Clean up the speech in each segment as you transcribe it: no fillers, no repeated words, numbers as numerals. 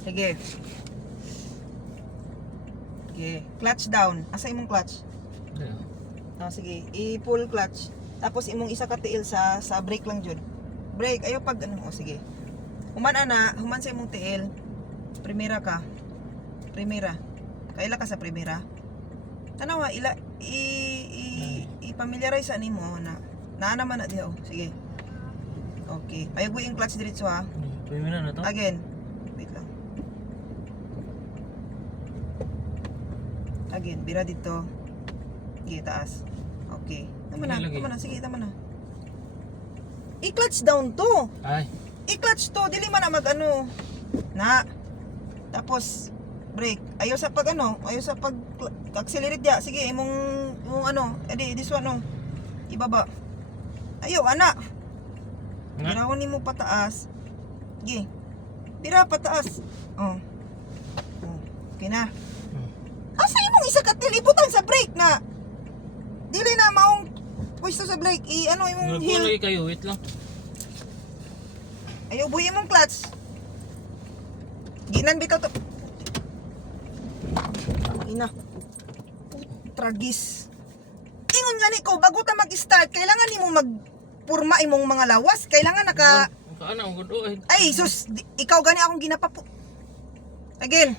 Sige. Sige. Clutch down. Asa imong clutch? Sige. I-pull clutch. Tapos imong isa ka tiil sa brake lang jud. Brake. Ayaw pag ano. Sige. Human ana. Human sa imong tiil. Primera ka. Primera. Kaila ka sa primera. Tanawa. I-familiarize sa nimo na. Naman na diha. Sige. Okay. Ayaw yung clutch diretso ha. Primera na to? Again. Wait lang. Again, bira dito. Sige, taas. Okay. Tama na, Lagi. tama na. Sige, tama na. I-clutch down to. Ay. I-clutch to. Dili man na mag-ano. Na. Tapos, brake. Ayaw sa pag ano. Ayaw sa pag accelerate ya. Sige, imong ano. Edi, this one oh. Ibaba. Ayaw, ana. Nga? Birawon mo pataas. Sige. Bira pataas. Oh. Oh. Okay na. Asa imong isa ka til ibutan sa brake na. Dili na maong pwesto sa brake. Ano imong Nagkuha heel. lagi kayo, wait lang. Ayaw buhi imong clutch. Ginan bitaw to. Ina. Tragis. Ingon nga ni ko bago ta mag-start, kailangan nimo magpurma imong mga lawas. Kailangan naka Kaana ang gudo eh. ay sus, ikaw gani akong ginapapo. Again.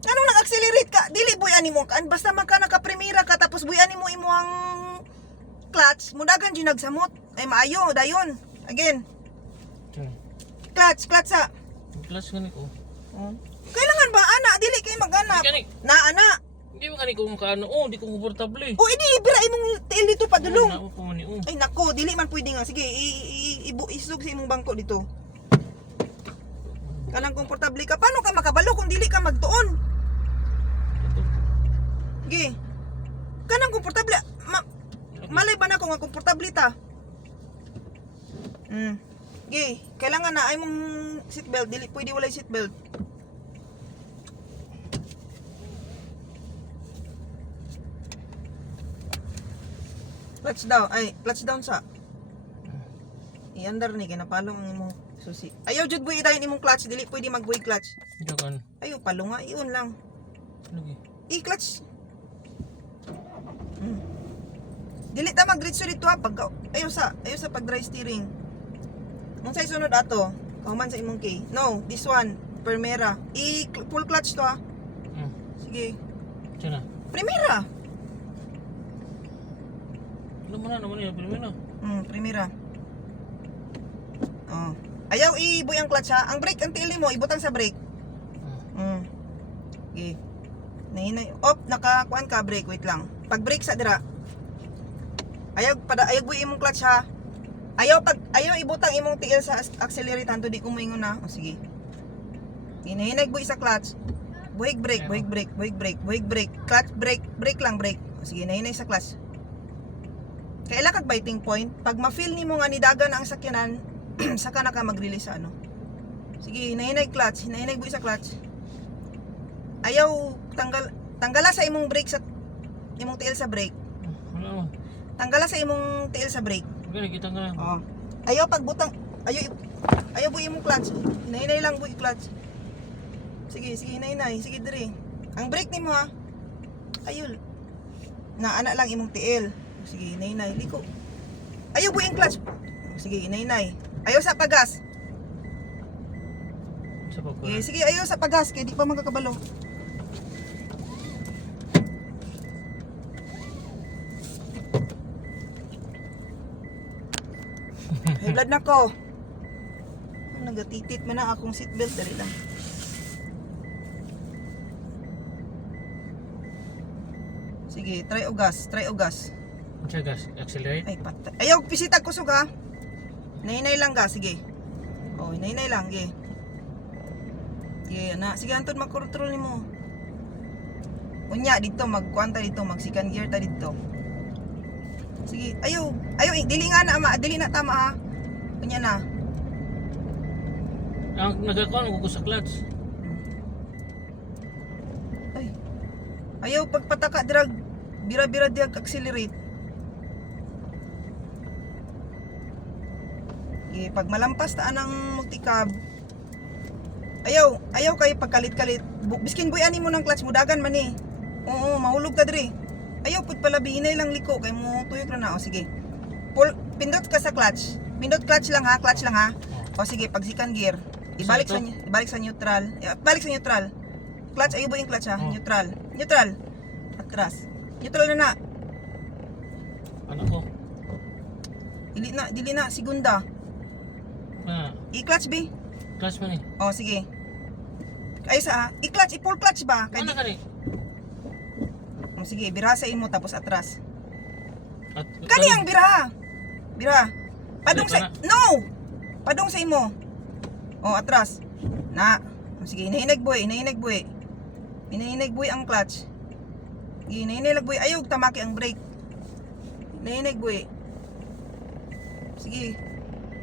Anong nag-accelerate ka? Dili buyan nimo kan basta man ka naka-primera ka tapos buyan nimo imong clutch, mudagan jud nagsamot. Ay maayo dayon. Again. Clutch sa. Class gani ko. Oh. Kailangan ba ana dili kay mag-ana. Gani. Na ana. Hindi mo gani ko kaano. Oh, di ko komportable. O edi ibira imong tail dito padulong. Na ko man oh. Ay nako, dili man pwede nga. Sige, isug sa imong bangko dito. Kanang komportable ka. Paano ka makabalo kung dili ka magtuon? Sige. Kanang komportable. Malay ba na ako nga komportable ta? Sige. Kailangan na ay mong seatbelt. Dili pwede walay seatbelt. Clutch down. Ay, clutch down sa. Iandar ni kinapalong ang imong susi. Ayaw jud buhi dayon imong clutch, dili pwede magbuhi clutch. Ito kan. Ayaw palong nga iyon lang. Lagi. I-clutch. Dili ta magdiretso dito ha pag ayaw sa pag dry steering. Kung sa isunod ato, kauman sa imong key. No, this one, primera. Full clutch to ha. Sige. Sana. Primera. Ano man na naman yun, primera. Primera. Oh. Ayaw i-buy ang clutch ha. Ang brake, ang tiil mo, ibutang sa brake. Okay. Nahinay. Op, nakakuan ka, brake. Wait lang. Pag brake sa dira. Ayaw buy imong clutch ha. Ayaw ibutang imong tiil sa accelerate hanto di ko moingon na. O sige. Hinahinay buy sa clutch. Buhig brake. Clutch brake lang brake. O sige, nahinay sa clutch. Kaila kag biting point, pag ma-feel nimo nga nidagan ang sakyanan, saka na ka mag-release sa ano. Sige, hinahinay clutch, hinahinay buhi sa clutch. Ayaw tanggala sa imong brake sa imong tiil sa brake. Wala mo. Tanggala sa imong tiil sa brake. Gani kita nga. Oh. Ayaw pagbutang, ayaw buhi imong clutch. Hinahinay lang buhi clutch. Sige, hinahinay, sige diri. Ang brake nimo ha. Ayul. Na ana lang imong tiil. Sige, inay-inay, liko. Ayaw buing clutch. Sige, inay-inay. Ayaw sa pagas. Sa pagkuha. Sige, ayaw sa pagas. Kaya di pa magkakabalo. May blood na ko. Nagatitit man na akong seatbelt. Dali lang. Sige, try ugas. Siya gas, accelerate. Ay, patay. Ayaw, pisitag kusog ha. Nainay lang ga, sige. Oh, nainay lang, sige. Sige, na. Sige, Anton, mag-control mo. Unya, dito, magkuhan ta dito, mag-second gear ta dito. Sige, ayaw, dili nga na, dili na tama ha. Unya na. Ang nagkakuha, ko sa clutch. Ay. Ayaw, pagpataka, drag, bira-bira diag, accelerate. Pag malampas taan ng multicab, Ayaw kay pagkalit-kalit. Biskin buy ani mo ng clutch mo dagan man eh. Oo, mahulog ka diri. Ayaw pud pala binay lang liko kay mo tuyok na na. O sige. Pindot ka sa clutch. Pindot clutch lang ha, clutch lang ha. O sige, pag second gear, ibalik So, sa neutral. Balik sa neutral. Clutch, ayaw buy yung clutch ha. Oh. Neutral. Neutral. Atras. Neutral na na. Anak ko. Dili na segunda. Ah, I-clutch B. clutch man eh. O sige. Ay sa i-clutch, i-full clutch ba? Kay Ano ka ni? O sige, birasain mo tapos atras. At, Kani ang bira. Bira. Padung Bira sa ka no. Padung sa imo. O atras. Na. O sige, hinahinag boy. Hinahinag boy ang clutch. Hinahinag boy. Ayaw tamaki ang brake. Hinahinag boy. Sige.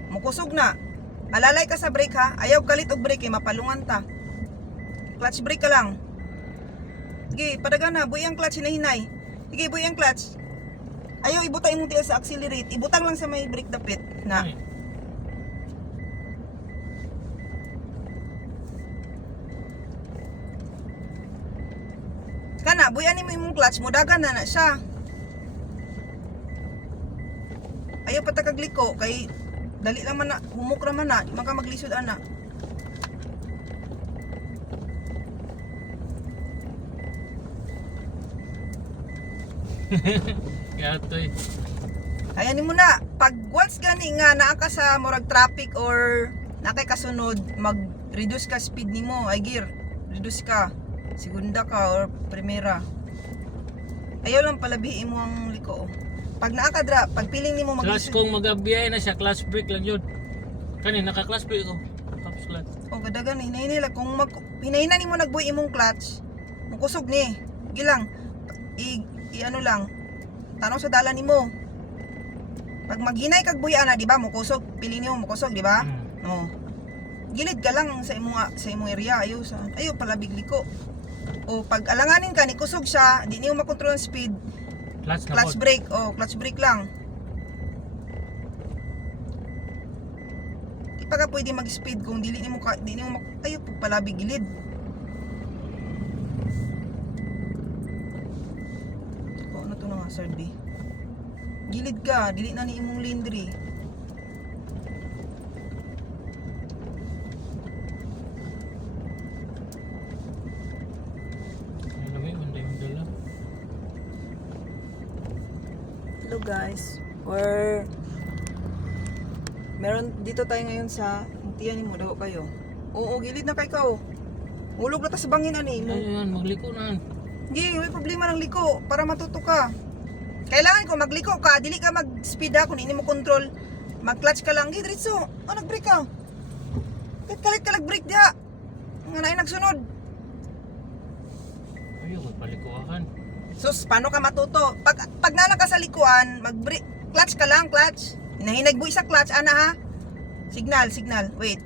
Mukusog na. Alalay ka sa brake ha. Ayaw kalit og brake mapalungan ta. Clutch brake ka lang. Sige, padagan na. Buy ang clutch hinahinay. Sige, buy ang clutch. Ayaw ibutang imong tiil sa accelerate. Ibutang lang sa may brake dapit na. Ano eh? Kana, buyan mo imong clutch, mudagan na siya. Ayaw pa ta kagliko kay dali lang man na, humok ra man na, di man ka maglisod ana. Kaya ito eh. Kaya nimo na, pag once gani nga naa ka sa murag traffic or nakay kasunod, mag-reduce ka speed nimo, ay gear, reduce ka. Segunda ka or primera. Ayaw lang palabihin mo ang liko. Pag naa ka dra, pag piling nimo Clutch kong magabiyay na siya, clutch brake lang yun. Kani, naka-clutch brake ko. Tapos clutch. O gadagan hinahinila kung hinahina nimo nagbuy imong clutch, mukusog ni. Gilang ano lang. Tanaw sa dalan nimo. Pag maghinay kag buy ana, di ba? Mukusog, piling nimo mukusog, di ba? No. Gilid ka lang sa imong area, ayaw palabig liko. O pag alanganin ka ni kusog siya, di niyo makontrol ang speed, Clutch na clutch po. brake, clutch brake lang. Di pa ka pwede mag-speed kung di niyo ayaw palabig gilid. O ano to na nga, Sir B? Gilid ka, dili na ni imong lindri. Ano ba yun? Manday mo dala. Hello guys, meron dito tayo ngayon sa tiyan mo daw kayo. Oo, gilid na kay ka. Ulog na ta sa bangin ani. Ayun, magliko na. Hindi, may problema ng liko para matuto ka. Kailangan ko magliko ka, dili ka mag-speed ha, kung hindi mo control. Mag-clutch ka lang, diretso. Oh, nag-brake ka. Kalit ka nag-brake diha. Nga na nagsunod. Ayun, magpalikuhan. Sus, paano ka matuto? Pag nana ka sa likuan, clutch ka lang, clutch. Hinahinag mo isa clutch, ana ha. Signal. Wait.